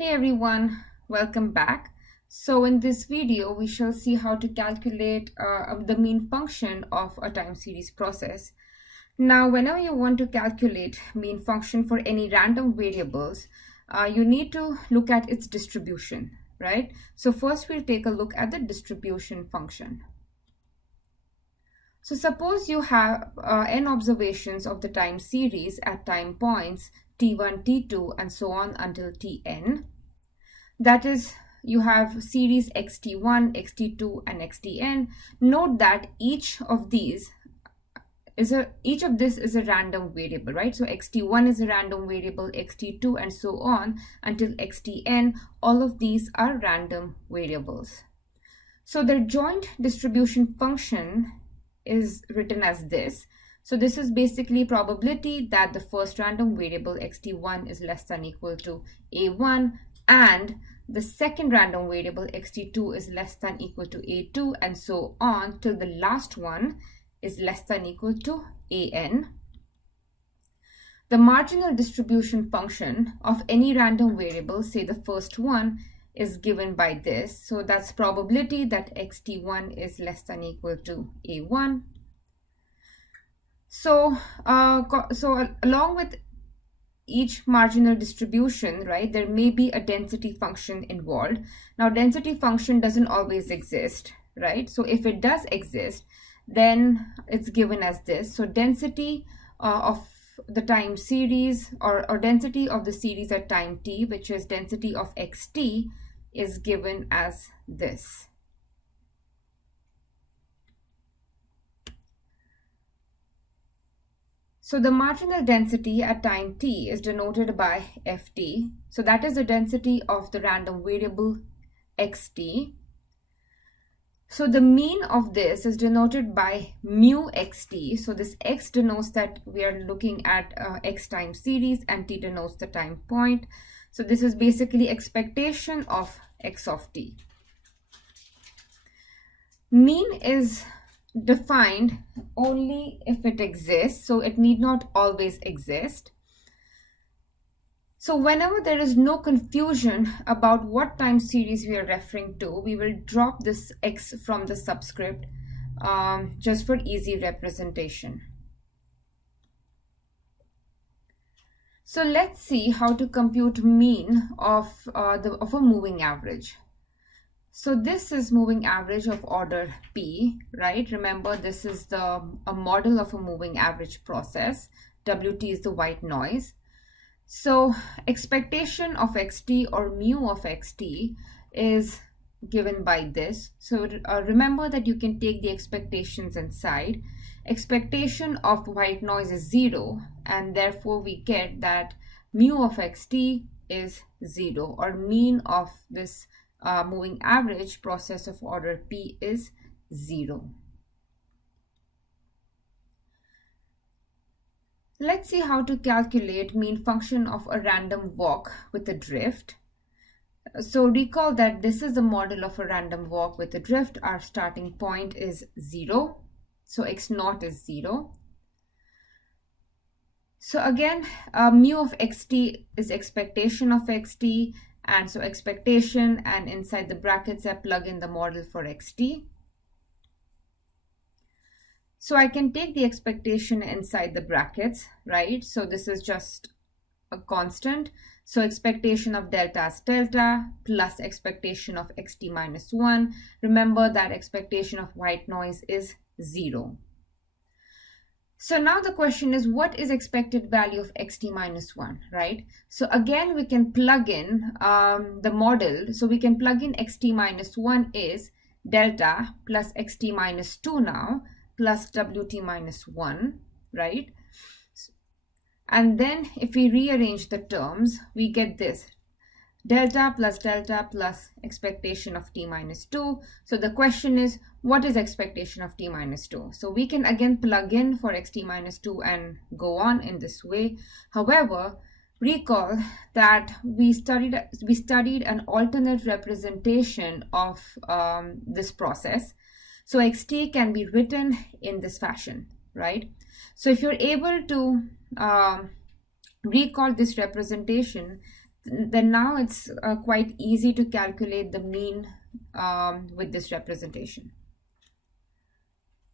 Hey everyone, welcome back. So in this video, we shall see how to calculate the mean function of a time series process. Now, whenever you want to calculate mean function for any random variables, you need to look at its distribution, right? So first we'll take a look at the distribution function. So suppose you have n observations of the time series at time points t1, t2, and so on until tn. That is, you have series xt1, xt2, and xtn. Note that each of this is a random variable, right? So xt1 is a random variable, xt2, and so on until xtn. All of these are random variables. So their joint distribution function is written as this. So this is basically probability that the first random variable xt1 is less than equal to a1 and the second random variable xt2 is less than equal to a2 and so on till the last one is less than equal to an. The marginal distribution function of any random variable, say the first one, is given by this. So that's probability that xt1 is less than equal to a1. So along with each marginal distribution, right, there may be a density function involved. Now, density function doesn't always exist, right? So if it does exist, then it's given as this. So density of the time series or density of the series at time t, which is density of xt, is given as this. So the marginal density at time t is denoted by ft. So that is the density of the random variable xt. So the mean of this is denoted by mu xt. So this x denotes that we are looking at x time series and t denotes the time point. So this is basically expectation of x of t. Mean is defined only if it exists, so it need not always exist. So whenever there is no confusion about what time series we are referring to, we will drop this x from the subscript just for easy representation. So let's see how to compute mean of a moving average. So this is moving average of order p, right? Remember, this is a model of a moving average process. Wt is the white noise. So expectation of xt or mu of xt is given by this. So remember that you can take the expectations inside. Expectation of white noise is 0, and therefore we get that mu of xt is 0, or mean of this moving average process of order p is 0. Let's see how to calculate mean function of a random walk with a drift. So recall that this is the model of a random walk with a drift. Our starting point is 0. So x0 is 0. So again, mu of xt is expectation of xt. And so expectation, and inside the brackets I plug in the model for xt. So I can take the expectation inside the brackets, right? So this is just a constant. So expectation of delta is delta plus expectation of xt minus 1. Remember that expectation of white noise is 0. So now the question is, what is expected value of xt minus 1, right? So again, we can plug in the model. So we can plug in xt minus 1 is delta plus xt minus 2 now plus wt minus 1, right? And then if we rearrange the terms, we get this. Delta plus expectation of t minus 2. So the question is, what is expectation of t minus 2? So we can again plug in for xt minus 2 and go on in this way. However, recall that we studied an alternate representation of this process. So xt can be written in this fashion, right? So if you're able to recall this representation, then now it's quite easy to calculate the mean with this representation.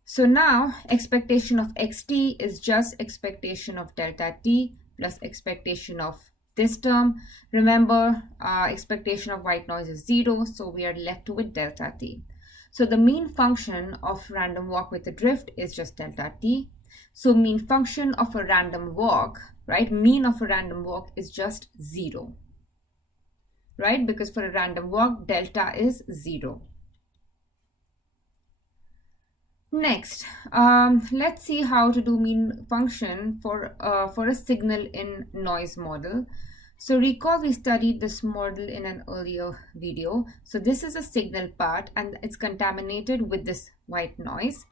So now expectation of xt is just expectation of delta t plus expectation of this term. Remember, expectation of white noise is 0, so we are left with delta t. So the mean function of random walk with a drift is just delta t. So mean function of a random walk, right? Mean of a random walk is just 0, right? Because for a random walk, delta is 0. Next, let's see how to do mean function for a signal in noise model. So recall we studied this model in an earlier video. So this is a signal part and it's contaminated with this white noise.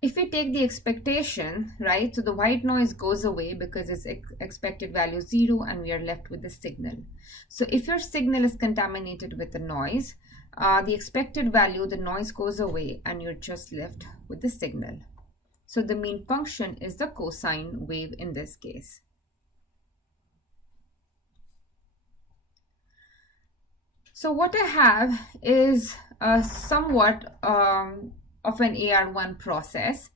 If we take the expectation, right, so the white noise goes away because its expected value is 0 and we are left with the signal. So if your signal is contaminated with the noise, the expected value, the noise goes away and you're just left with the signal. So the mean function is the cosine wave in this case. So what I have is somewhat of an AR1 process.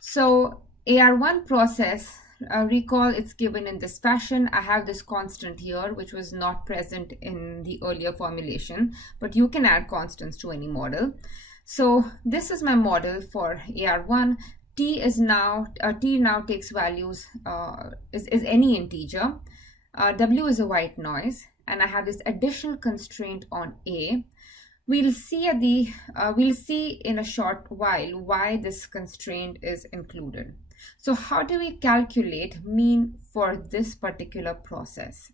So AR1 process, recall it's given in this fashion. I have this constant here, which was not present in the earlier formulation, but you can add constants to any model. So this is my model for AR1. T now takes values, is any integer. W is a white noise, and I have this additional constraint on A. We'll see in a short while why this constraint is included. So how do we calculate mean for this particular process?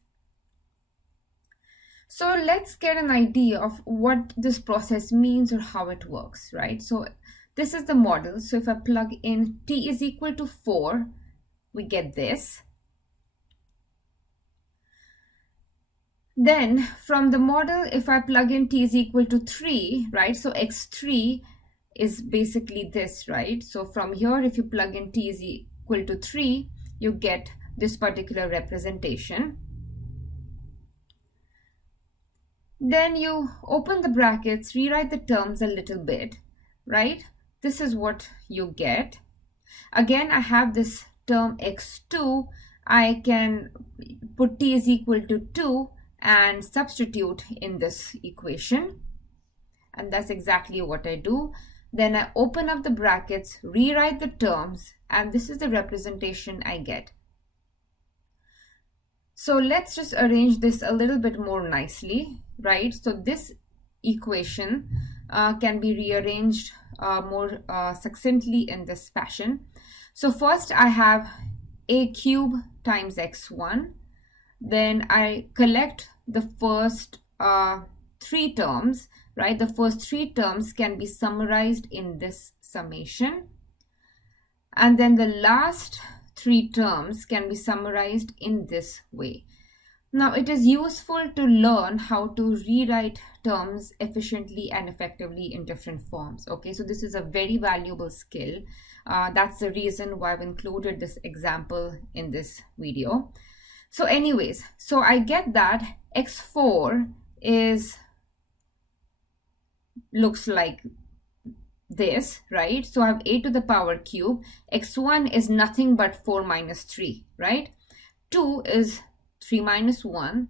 So let's get an idea of what this process means or how it works, right? So this is the model. So if I plug in t is equal to 4, we get this. Then from the model, if I plug in t is equal to 3, right? So x3 is basically this, right? So from here, if you plug in t is equal to 3, you get this particular representation. Then you open the brackets, rewrite the terms a little bit, right? This is what you get. Again, I have this term x2. I can put t is equal to 2 and substitute in this equation. And that's exactly what I do. Then I open up the brackets, rewrite the terms, and this is the representation I get. So let's just arrange this a little bit more nicely, right? So this equation can be rearranged more succinctly in this fashion. So first I have a cube times x1. Then I collect the first 3 terms, right? The first 3 terms can be summarized in this summation. And then the last 3 terms can be summarized in this way. Now it is useful to learn how to rewrite terms efficiently and effectively in different forms. Okay, so this is a very valuable skill. That's the reason why I've included this example in this video. So anyways, so I get that x4 looks like this, right? So I have a to the power cube. x1 is nothing but 4 minus 3, right? 2 is 3 minus 1.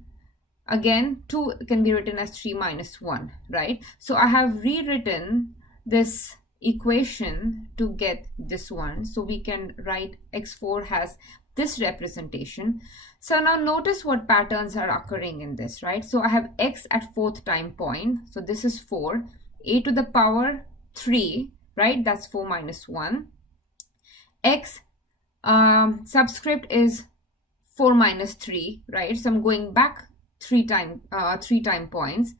Again, 2 can be written as 3 minus 1, right? So I have rewritten this equation to get this one. So we can write x4 has this representation. So now notice what patterns are occurring in this, right? So I have x at 4th time point. So this is 4. A to the power 3, right? That's 4 minus 1. X subscript is 4 minus 3, right? So I'm going back 3 time points.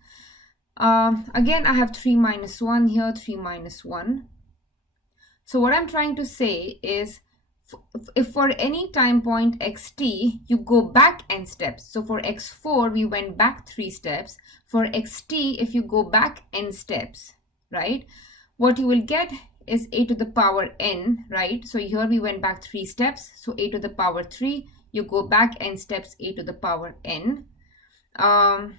Again, I have 3 minus 1 here, 3 minus 1. So what I'm trying to say is, if for any time point xt, you go back n steps. So for x4, we went back 3 steps. For xt, if you go back n steps, right, what you will get is a to the power n, right? So here we went back 3 steps. So a to the power 3, you go back n steps, a to the power n. X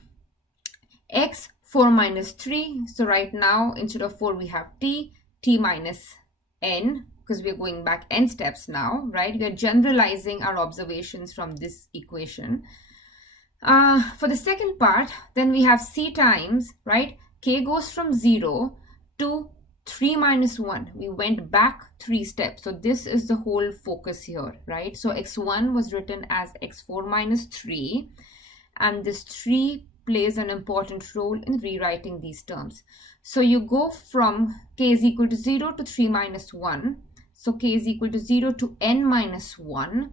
4 minus 3. So right now, instead of 4, we have t minus n, because we're going back n steps now, right? We're generalizing our observations from this equation. For the second part, then we have c times, right? K goes from 0 to 3 minus 1. We went back 3 steps. So this is the whole focus here, right? So x1 was written as x4 minus 3. And this 3 plays an important role in rewriting these terms. So you go from k is equal to 0 to 3 minus 1. So k is equal to 0 to n minus 1.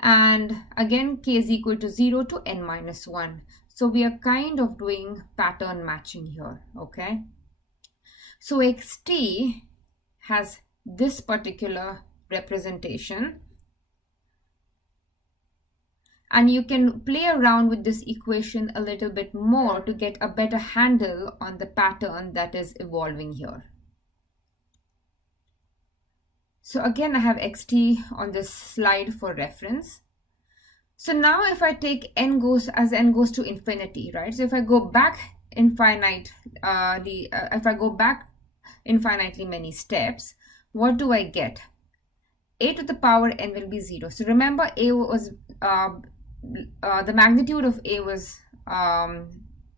And again, k is equal to 0 to n minus 1. So we are kind of doing pattern matching here, okay? So xt has this particular representation. And you can play around with this equation a little bit more to get a better handle on the pattern that is evolving here. So again, I have xt on this slide for reference. So now if I take n goes to infinity, right? So if I go back infinitely many steps, what do I get? A to the power n will be 0. So remember, a was the magnitude of a was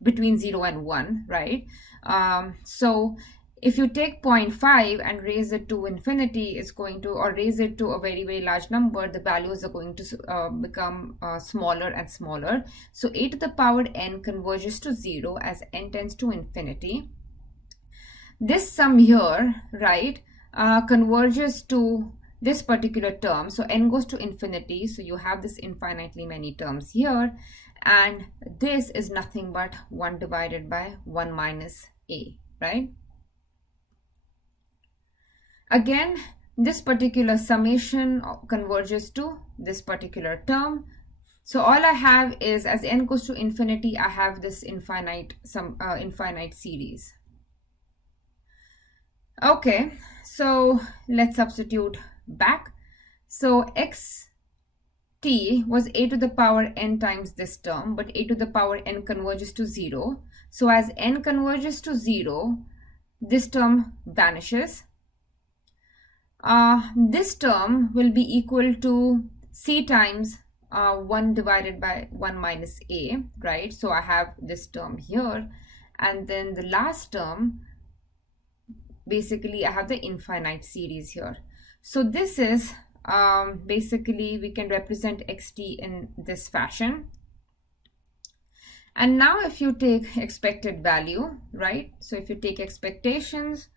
between 0 and 1, right? So if you take 0.5 and raise it to infinity, it's going to, or raise it to a very, very large number, the values are going to become smaller and smaller. So a to the power n converges to 0 as n tends to infinity. This sum here, right, converges to this particular term. So n goes to infinity. So you have this infinitely many terms here. And this is nothing but 1 divided by 1 minus a, right? Again, this particular summation converges to this particular term. So all I have is, as n goes to infinity, I have this infinite series. Okay, so let's substitute back. So xt was a to the power n times this term, but a to the power n converges to 0. So as n converges to 0, this term vanishes. This term will be equal to c times 1 divided by 1 minus a, right? So I have this term here, and then the last term, basically I have the infinite series here. So this is basically, we can represent xt in this fashion. And now if you take expected value, right? So if you take expectations,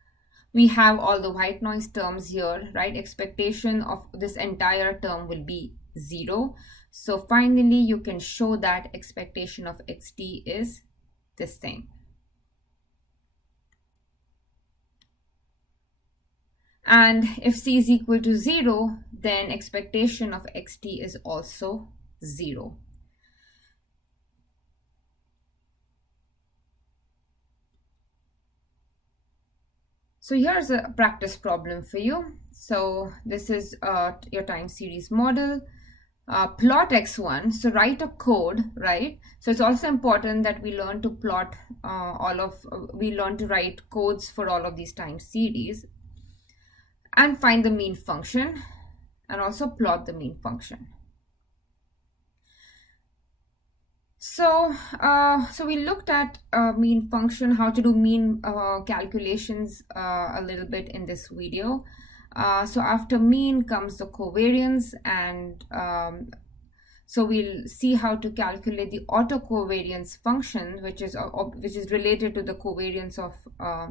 we have all the white noise terms here, right? Expectation of this entire term will be 0. So finally, you can show that expectation of xt is this thing. And if c is equal to 0, then expectation of xt is also 0. So here's a practice problem for you. So this is your time series model. Plot x1. So write a code, right? So it's also important that we learn to plot we learn to write codes for all of these time series, and find the mean function, and also plot the mean function. So, so we looked at mean function, how to do mean calculations a little bit in this video. So after mean comes the covariance, and so we'll see how to calculate the autocovariance function, which is related to the covariance of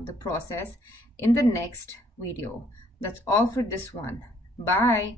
the process, in the next video. That's all for this one. Bye.